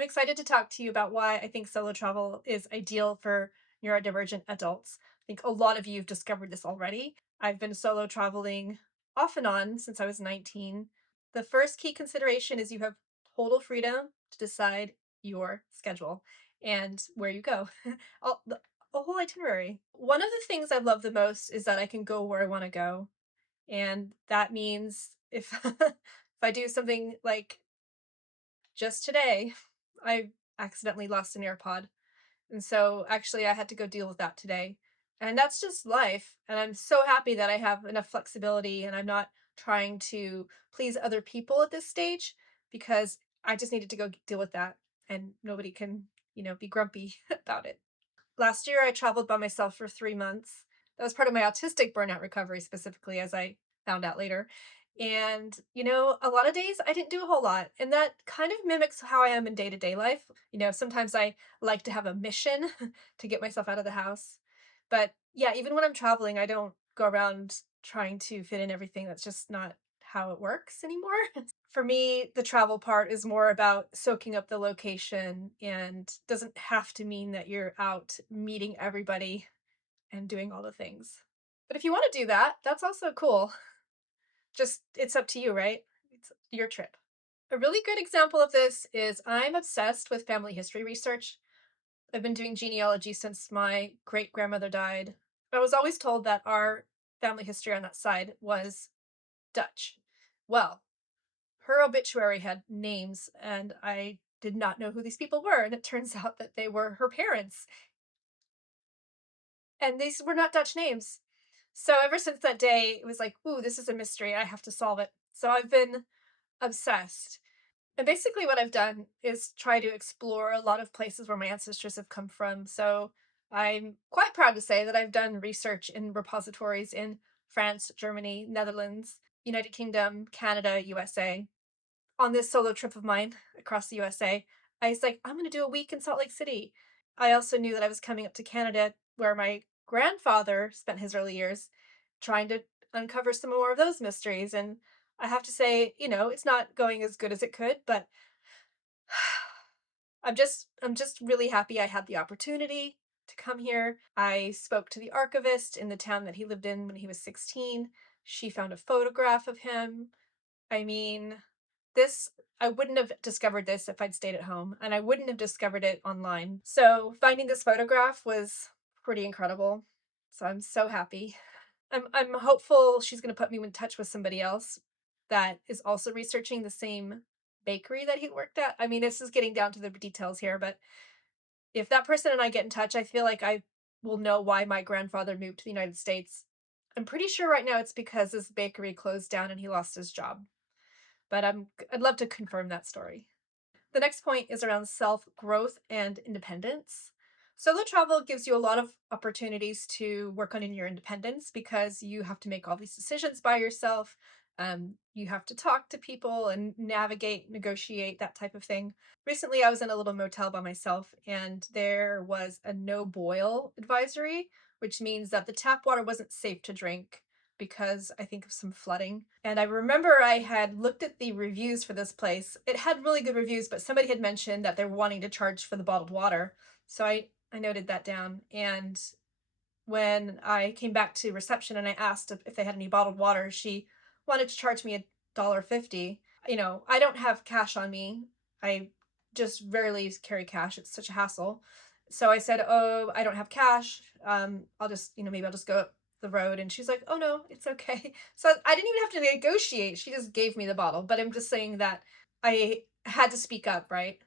I'm excited to talk to you about why I think solo travel is ideal for neurodivergent adults. I think a lot of you have discovered this already. I've been solo traveling off and on since I was 19. The first key consideration is you have total freedom to decide your schedule and where you go. All, the, a whole itinerary. One of the things I love the most is that I can go where I want to go. And that means if if I do something like just today, I accidentally lost an AirPod. And so actually I had to go deal with that today. And that's just life. And I'm so happy that I have enough flexibility and I'm not trying to please other people at this stage because I just needed to go deal with that and nobody can, be grumpy about it. Last year, I traveled by myself for 3 months. That was part of my autistic burnout recovery, specifically, as I found out later. And, a lot of days I didn't do a whole lot. And that kind of mimics how I am in day to day life. Sometimes I like to have a mission to get myself out of the house. But yeah, even when I'm traveling, I don't go around trying to fit in everything. That's just not how it works anymore. For me, the travel part is more about soaking up the location and doesn't have to mean that you're out meeting everybody and doing all the things. But if you want to do that, that's also cool. Just it's up to you, right? It's your trip. A really good example of this is I'm obsessed with family history research. I've been doing genealogy since my great grandmother died. I was always told that our family history on that side was Dutch. Well, her obituary had names, and I did not know who these people were. And it turns out that they were her parents, and these were not Dutch names. So ever since that day, it was like, ooh, this is a mystery. I have to solve it. So I've been obsessed. And basically, what I've done is try to explore a lot of places where my ancestors have come from. So I'm quite proud to say that I've done research in repositories in France, Germany, Netherlands, United Kingdom, Canada, USA. On this solo trip of mine across the USA, I was like, I'm going to do a week in Salt Lake City. I also knew that I was coming up to Canada where my grandfather spent his early years trying to uncover some more of those mysteries. And I have to say, it's not going as good as it could, but I'm just really happy I had the opportunity to come here. I spoke to the archivist in the town that he lived in when he was 16. She found a photograph of him. I mean, this I wouldn't have discovered this if I'd stayed at home, and I wouldn't have discovered it online. So finding this photograph was pretty incredible. So I'm so happy. I'm hopeful she's going to put me in touch with somebody else that is also researching the same bakery that he worked at. I mean, this is getting down to the details here, but if that person and I get in touch, I feel like I will know why my grandfather moved to the United States. I'm pretty sure right now it's because his bakery closed down and he lost his job. But I'd love to confirm that story. The next point is around self growth and independence. Solo travel gives you a lot of opportunities to work on your independence because you have to make all these decisions by yourself. You have to talk to people and navigate, negotiate, that type of thing. Recently, I was in a little motel by myself, and there was a no boil advisory, which means that the tap water wasn't safe to drink because I think of some flooding. And I remember I had looked at the reviews for this place. It had really good reviews, but somebody had mentioned that they were wanting to charge for the bottled water. So I noted that down. And when I came back to reception and I asked if they had any bottled water, she wanted to charge me $1.50. I don't have cash on me. I just rarely carry cash. It's such a hassle. So I said, "Oh, I don't have cash. I'll just, maybe I'll just go up the road." And she's like, "Oh no, it's okay." So I didn't even have to negotiate. She just gave me the bottle. But I'm just saying that I had to speak up, right?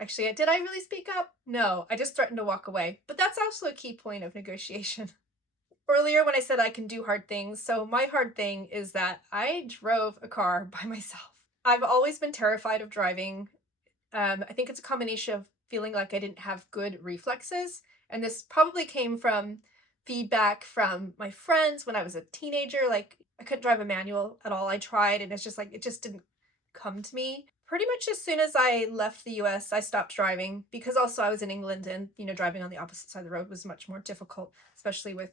Actually, did I really speak up? No, I just threatened to walk away. But that's also a key point of negotiation. Earlier, when I said I can do hard things, so my hard thing is that I drove a car by myself. I've always been terrified of driving. I think it's a combination of feeling like I didn't have good reflexes. And this probably came from feedback from my friends when I was a teenager. Like, I couldn't drive a manual at all. I tried, and it's just like, it just didn't come to me. Pretty much as soon as I left the US, I stopped driving because also I was in England and, driving on the opposite side of the road was much more difficult, especially with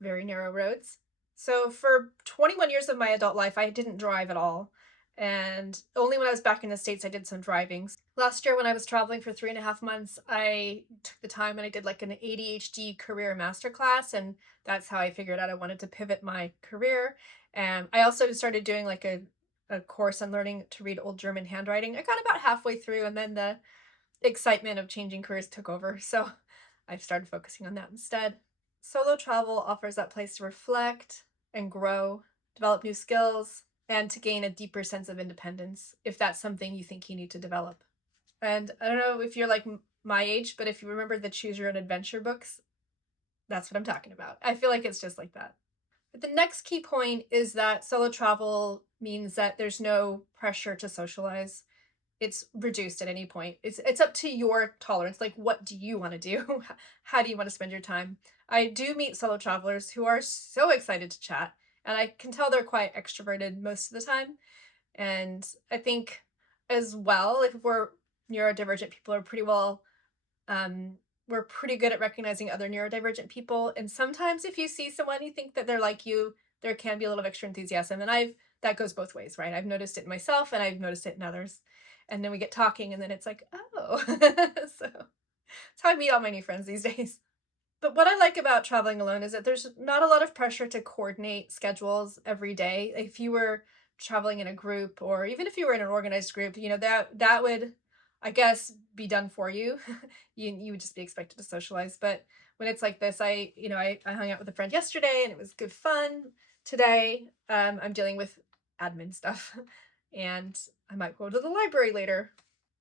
very narrow roads. So for 21 years of my adult life, I didn't drive at all. And only when I was back in the States I did some driving. Last year when I was traveling for 3.5 months, I took the time and I did like an ADHD career masterclass, and that's how I figured out I wanted to pivot my career. And I also started doing like a course on learning to read Old German handwriting. I got about halfway through, and then the excitement of changing careers took over. So I've started focusing on that instead. Solo travel offers that place to reflect and grow, develop new skills, and to gain a deeper sense of independence if that's something you think you need to develop. And I don't know if you're like my age, but if you remember the Choose Your Own Adventure books, that's what I'm talking about. I feel like it's just like that. But the next key point is that solo travel means that there's no pressure to socialize. It's reduced at any point. It's up to your tolerance. Like, what do you want to do? How do you want to spend your time? I do meet solo travelers who are so excited to chat, and I can tell they're quite extroverted most of the time. And I think as well, if we're neurodivergent people are pretty well um we're pretty good at recognizing other neurodivergent people. And sometimes if you see someone you think that they're like you, there can be a little extra enthusiasm. And I've that goes both ways, right? I've noticed it in myself and I've noticed it in others. And then we get talking and then it's like, oh. So that's how I meet all my new friends these days. But what I like about traveling alone is that there's not a lot of pressure to coordinate schedules every day. If you were traveling in a group or even if you were in an organized group, that would I guess be done for you. You would just be expected to socialize. But when it's like this, I hung out with a friend yesterday and it was good fun. Today, I'm dealing with admin stuff and I might go to the library later.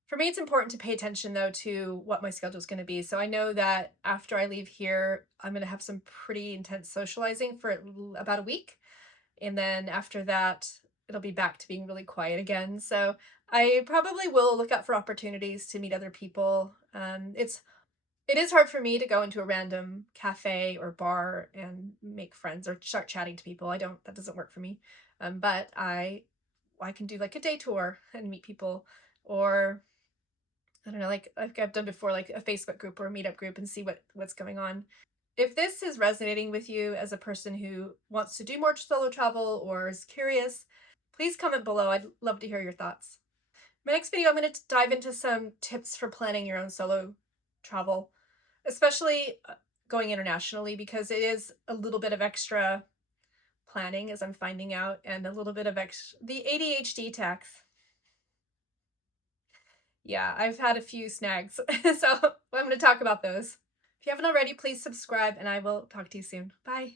For me, it's important to pay attention though to what my schedule is going to be. So I know that after I leave here, I'm going to have some pretty intense socializing for about a week. And then after that, it'll be back to being really quiet again. So I probably will look out for opportunities to meet other people. It is hard for me to go into a random cafe or bar and make friends or start chatting to people. I don't that doesn't work for me. But I can do like a day tour and meet people, or I don't know, like I've done before, like a Facebook group or a meetup group and see what's going on. If this is resonating with you as a person who wants to do more solo travel or is curious, please comment below. I'd love to hear your thoughts. My next video, I'm going to dive into some tips for planning your own solo travel, especially going internationally, because it is a little bit of extra planning, as I'm finding out, and a little bit of the ADHD tax. Yeah, I've had a few snags, so I'm going to talk about those. If you haven't already, please subscribe, and I will talk to you soon. Bye.